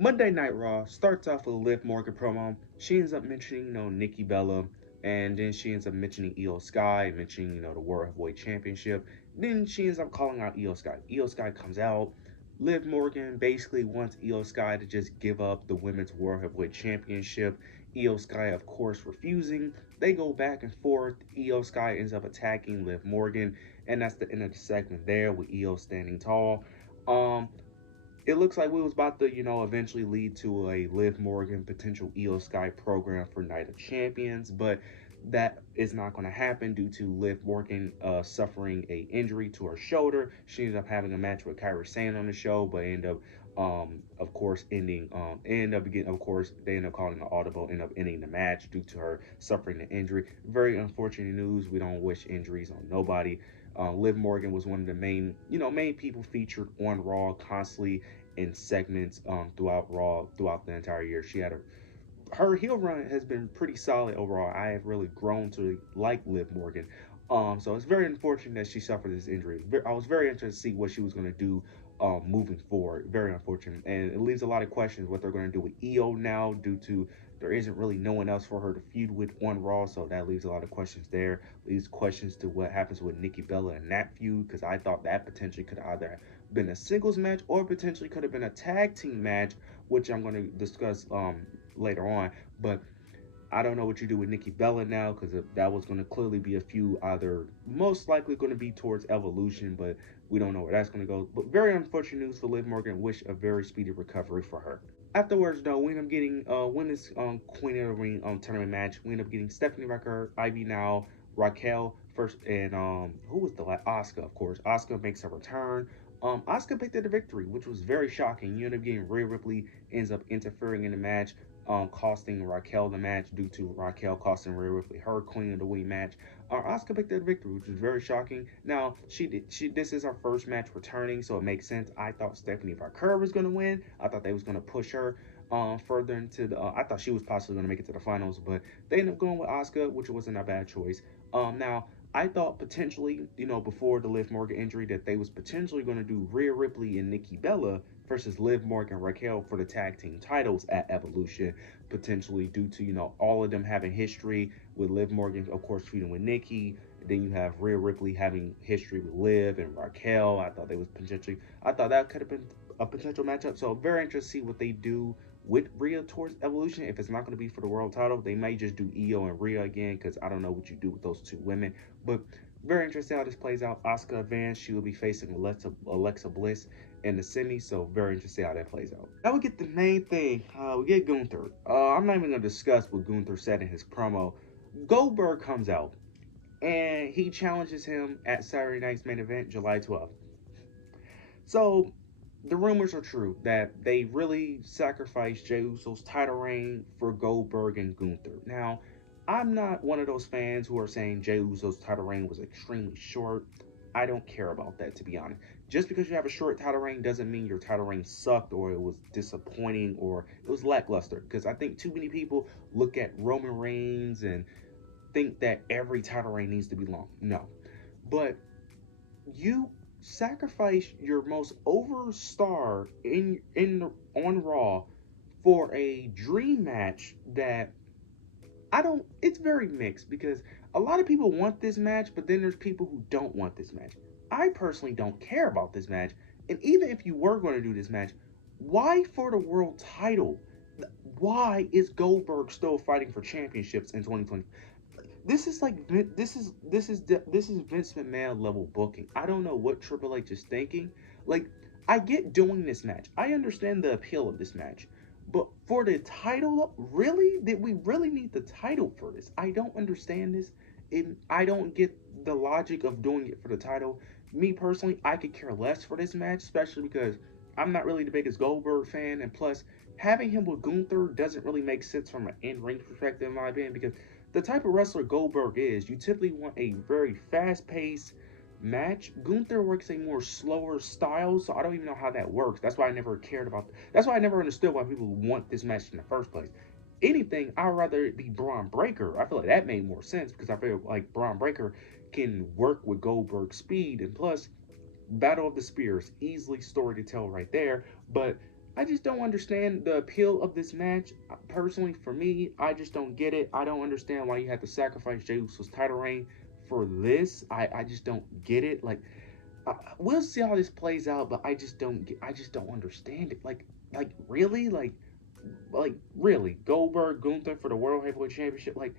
Monday Night Raw starts off with a Liv Morgan promo. She ends up mentioning, Nikki Bella, and then she ends up mentioning Io Sky, mentioning, the World Heavyweight Championship. Then she ends up calling out Io Sky. Io Sky comes out. Liv Morgan basically wants Io Sky to just give up the Women's World Heavyweight Championship. Io Sky, of course, refusing. They go back and forth. Io Sky ends up attacking Liv Morgan, and that's the end of the segment there with Io standing tall. Um, it looks like we was about to, eventually lead to a Liv Morgan potential Io Sky program for Night of Champions, but that is not going to happen due to Liv Morgan suffering a injury to her shoulder. She ended up having a match with Kairi Sane on the show, but ended up, of course, they end up calling an audible, end up ending the match due to her suffering the injury. Very unfortunate news. We don't wish injuries on nobody. Liv Morgan was one of the main people featured on Raw constantly in segments throughout Raw throughout the entire year. She had her heel run has been pretty solid overall. I have really grown to like Liv Morgan. So it's very unfortunate that she suffered this injury. I was very interested to see what she was going to do moving forward. Very unfortunate, and it leaves a lot of questions what they're going to do with Io now, due to there isn't really no one else for her to feud with on Raw. So that leaves a lot of questions there. Leaves questions to what happens with Nikki Bella and that feud, because I thought that potentially could either been a singles match or potentially could have been a tag team match, which I'm going to discuss later on. But I don't know what you do with Nikki Bella now, because that was going to clearly be a few either most likely going to be towards Evolution, but we don't know where that's going to go. But very unfortunate news for Liv Morgan. Wish a very speedy recovery for her. Afterwards, though, we end up getting women's Queen of the Ring tournament match. We end up getting Stephanie Rucker, Ivy Now, Raquel first, and who was the last? Asuka, of course. Asuka makes a return. Asuka picked up the victory, which was very shocking. You end up getting Rhea Ripley ends up interfering in the match, costing Raquel the match due to Raquel costing Rhea Ripley her Queen of the Week match. Asuka picked up the victory, which was very shocking. Now this is her first match returning, so it makes sense. I thought Stephanie Rucker was going to win. I thought they was going to push her further into the. I thought she was possibly going to make it to the finals, but they ended up going with Asuka, which wasn't a bad choice. Now I thought potentially, before the Liv Morgan injury, that they was potentially going to do Rhea Ripley and Nikki Bella versus Liv Morgan and Raquel for the tag team titles at Evolution, potentially due to, all of them having history with Liv Morgan, of course, feuding with Nikki. Then you have Rhea Ripley having history with Liv and Raquel. I thought that could have been a potential matchup. So very interested to see what they do with Rhea towards Evolution. If it's not going to be for the world title, they may just do Io and Rhea again, because I don't know what you do with those two women. But very interesting how this plays out. Asuka advanced. She will be facing Alexa Bliss in the semi, so very interesting how that plays out. Now we get the main thing. We get Gunther. I'm not even going to discuss what Gunther said in his promo. Goldberg comes out, and he challenges him at Saturday night's main event, July 12th. So the rumors are true that they really sacrificed Jey Uso's title reign for Goldberg and Gunther. Now, I'm not one of those fans who are saying Jey Uso's title reign was extremely short. I don't care about that, to be honest. Just because you have a short title reign doesn't mean your title reign sucked or it was disappointing or it was lackluster. Because I think too many people look at Roman Reigns and think that every title reign needs to be long. No. But you sacrifice your most over star on Raw for a dream match that I don't. It's very mixed, because a lot of people want this match, but then there's people who don't want this match. I personally don't care about this match, and even if you were going to do this match, why for the world title? Why is Goldberg still fighting for championships in 2020? This is like this is Vince McMahon level booking. I don't know what Triple H is thinking. Like, I get doing this match. I understand the appeal of this match. But for the title, really? Did we really need the title for this? I don't understand this. I don't get the logic of doing it for the title. Me personally, I could care less for this match, especially because I'm not really the biggest Goldberg fan, and plus, having him with Gunther doesn't really make sense from an in-ring perspective, in my opinion, because the type of wrestler Goldberg is, you typically want a very fast-paced match. Gunther works a more slower style, so I don't even know how that works. That's why I never cared about. That's why I never understood why people want this match in the first place. Anything, I'd rather it be Braun Breaker. I feel like that made more sense, because I feel like Braun Breaker can work with Goldberg's speed, and plus, Battle of the Spears, easily story to tell right there. But I just don't understand the appeal of this match. Personally, for me, I just don't get it. I don't understand why you had to sacrifice Jey Uso's title reign for this. I just don't get it. Like, we'll see how this plays out, but I just don't understand it. Like really, like really, Goldberg, Gunther for the World Heavyweight Championship. Like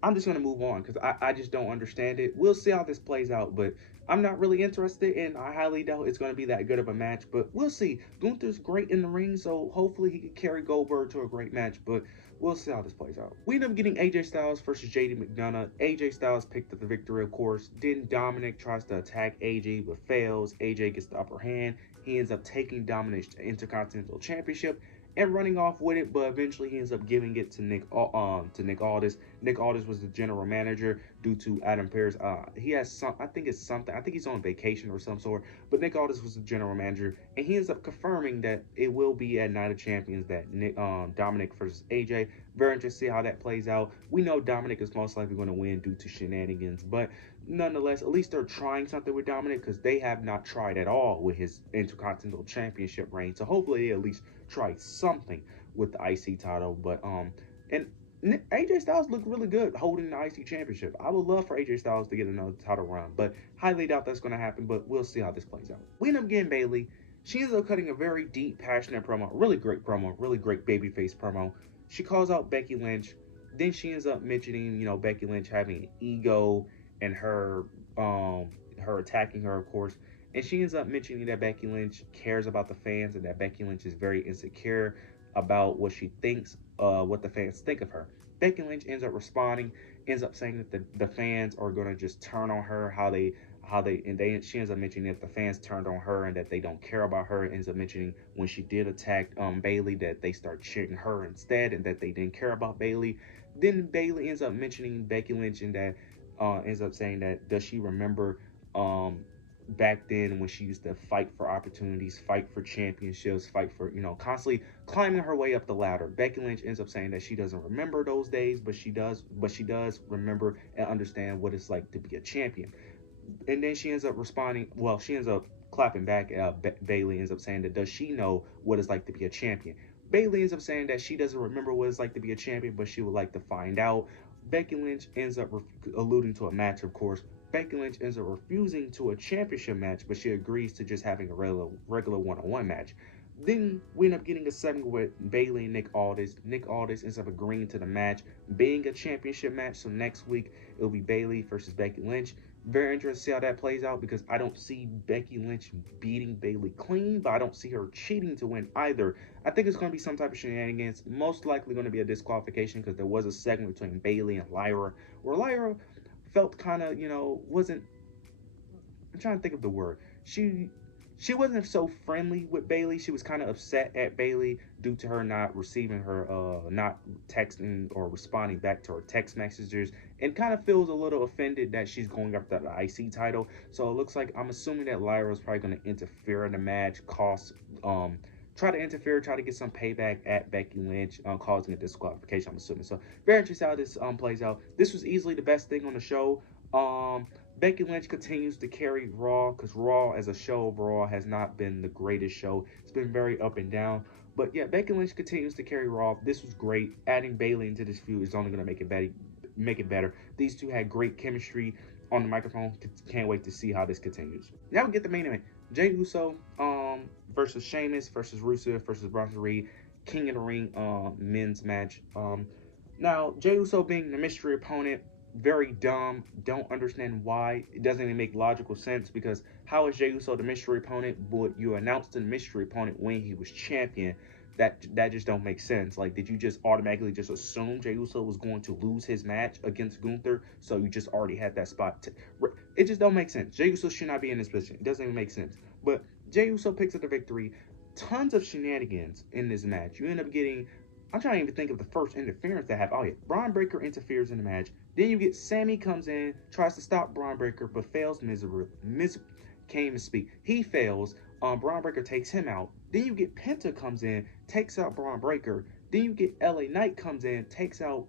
I'm just gonna move on because I just don't understand it. We'll see how this plays out, but I'm not really interested, and I highly doubt it's gonna be that good of a match. But we'll see. Gunther's great in the ring, so hopefully he can carry Goldberg to a great match. But we'll see how this plays out. We end up getting AJ Styles versus JD McDonough. AJ Styles picked up the victory, of course. Then Dominic tries to attack AJ but fails. AJ gets the upper hand. He ends up taking Dominic's Intercontinental Championship and running off with it, but eventually he ends up giving it to Nick Aldis. Nick Aldis was the general manager due to Adam Pearce. He has some, I think it's something. I think he's on vacation or some sort. But Nick Aldis was the general manager, and he ends up confirming that it will be at Night of Champions that Dominic versus AJ. Very interested to see how that plays out. We know Dominic is most likely going to win due to shenanigans, but nonetheless, at least they're trying something with Dominic because they have not tried at all with his Intercontinental Championship reign. So hopefully they at least try something with the IC title. But and AJ Styles looked really good holding the IC Championship. I would love for AJ Styles to get another title run, but highly doubt that's going to happen. But we'll see how this plays out. We end up getting Bayley. She ends up cutting a very deep, passionate promo, really great promo, really great babyface promo. She calls out Becky Lynch. Then she ends up mentioning, Becky Lynch having an ego and her attacking her, of course. And she ends up mentioning that Becky Lynch cares about the fans and that Becky Lynch is very insecure about what she thinks, what the fans think of her. Becky Lynch ends up responding, ends up saying that the fans are going to just turn on her, she ends up mentioning if the fans turned on her and that they don't care about her. Ends up mentioning when she did attack Bayley that they start cheering her instead and that they didn't care about Bayley. Then Bayley ends up mentioning Becky Lynch and that ends up saying that does she remember back then when she used to fight for opportunities, fight for championships, fight for, constantly climbing her way up the ladder. Becky Lynch ends up saying that she doesn't remember those days, but she does remember and understand what it's like to be a champion. And then she ends up responding, she ends up clapping back. Bayley ends up saying that does she know what it's like to be a champion? Bayley ends up saying that she doesn't remember what it's like to be a champion, but she would like to find out. Becky Lynch ends up alluding to a match, of course. Becky Lynch ends up refusing to a championship match, but she agrees to just having a regular one-on-one match. Then we end up getting a segment with Bayley and Nick Aldis. Nick Aldis ends up agreeing to the match being a championship match. So next week, it'll be Bayley versus Becky Lynch. Very interested to see how that plays out because I don't see Becky Lynch beating Bayley clean, but I don't see her cheating to win either. I think it's going to be some type of shenanigans. Most likely going to be a disqualification because there was a segment between Bayley and Lyra where Lyra felt kind of, wasn't, I'm trying to think of the word. She wasn't so friendly with Bayley. She was kind of upset at Bayley due to her not receiving her, not texting or responding back to her text messages, and kind of feels a little offended that she's going after the IC title. So it looks like, I'm assuming that Lyra is probably going to interfere in the match, try to interfere, try to get some payback at Becky Lynch, causing a disqualification, I'm assuming. So very interested how this plays out. This was easily the best thing on the show. Becky Lynch continues to carry Raw because Raw as a show overall has not been the greatest show. It's been very up and down. But yeah, Becky Lynch continues to carry Raw. This was great. Adding Bayley into this feud is only going to make it better. These two had great chemistry on the microphone. Can't wait to see how this continues. Now we get the main event. Jey Uso versus Sheamus versus Rusev versus Bronson Reed. King of the Ring men's match. Now, Jey Uso being the mystery opponent, very dumb. Don't understand why. It doesn't even make logical sense because how is Jey Uso the mystery opponent, but you announced the mystery opponent when he was champion? That just don't make sense. Like, did you just automatically just assume Jey Uso was going to lose his match against Gunther, so you just already had that spot? It just don't make sense. Jey Uso should not be in this position. It doesn't even make sense. But Jey Uso picks up the victory. Tons of shenanigans in this match. You end up getting, I'm trying to even think of the first interference that happened. Oh yeah, Braun Breaker interferes in the match. Then you get Sammy comes in, tries to stop Braun Breaker, but fails miserably. Can't even speak. He fails. Braun Breaker takes him out. Then you get Penta comes in, takes out Braun Breaker. Then you get LA Knight comes in, takes out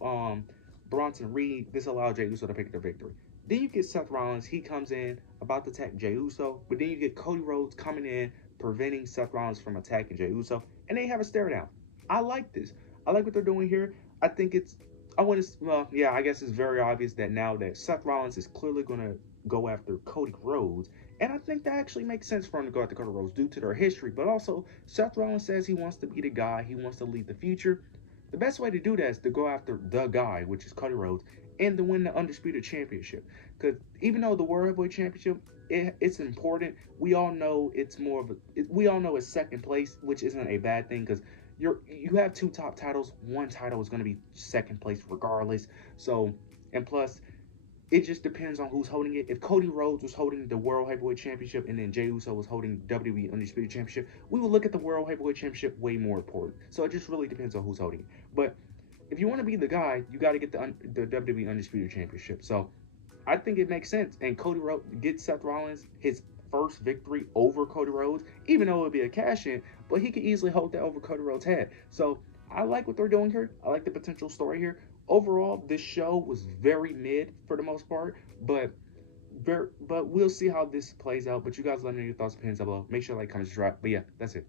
Bronson Reed. This allows Jey Uso to pick up the victory. Then you get Seth Rollins. He comes in, about to attack Jey Uso. But then you get Cody Rhodes coming in, preventing Seth Rollins from attacking Jey Uso, and they have a stare down. I like this. I like what they're doing here. I think it's, I want to, well, yeah, I guess it's very obvious that now that Seth Rollins is clearly going to go after Cody Rhodes, and I think that actually makes sense for him to go after Cody Rhodes due to their history, but also Seth Rollins says he wants to be the guy, he wants to lead the future. The best way to do that is to go after the guy, which is Cody Rhodes, and to win the Undisputed Championship. Because even though the World Heavyweight Championship, it's important, we all know it's more of a, we all know it's second place, which isn't a bad thing because you have two top titles. One title is going to be second place regardless. So, and plus, it just depends on who's holding it. If Cody Rhodes was holding the World Heavyweight Championship and then Jey Uso was holding WWE Undisputed Championship, we would look at the World Heavyweight Championship way more important. So it just really depends on who's holding it. But if you want to be the guy, you got to get the WWE Undisputed Championship. So I think it makes sense. And Cody Rhodes gets Seth Rollins his first victory over Cody Rhodes, even though it would be a cash in, but he could easily hold that over Cody Rhodes' head. So I like what they're doing here. I like the potential story here. Overall, this show was very mid for the most part, but we'll see how this plays out. But you guys let me know your thoughts, opinions down below. Make sure to like, comment, subscribe. But yeah, that's it.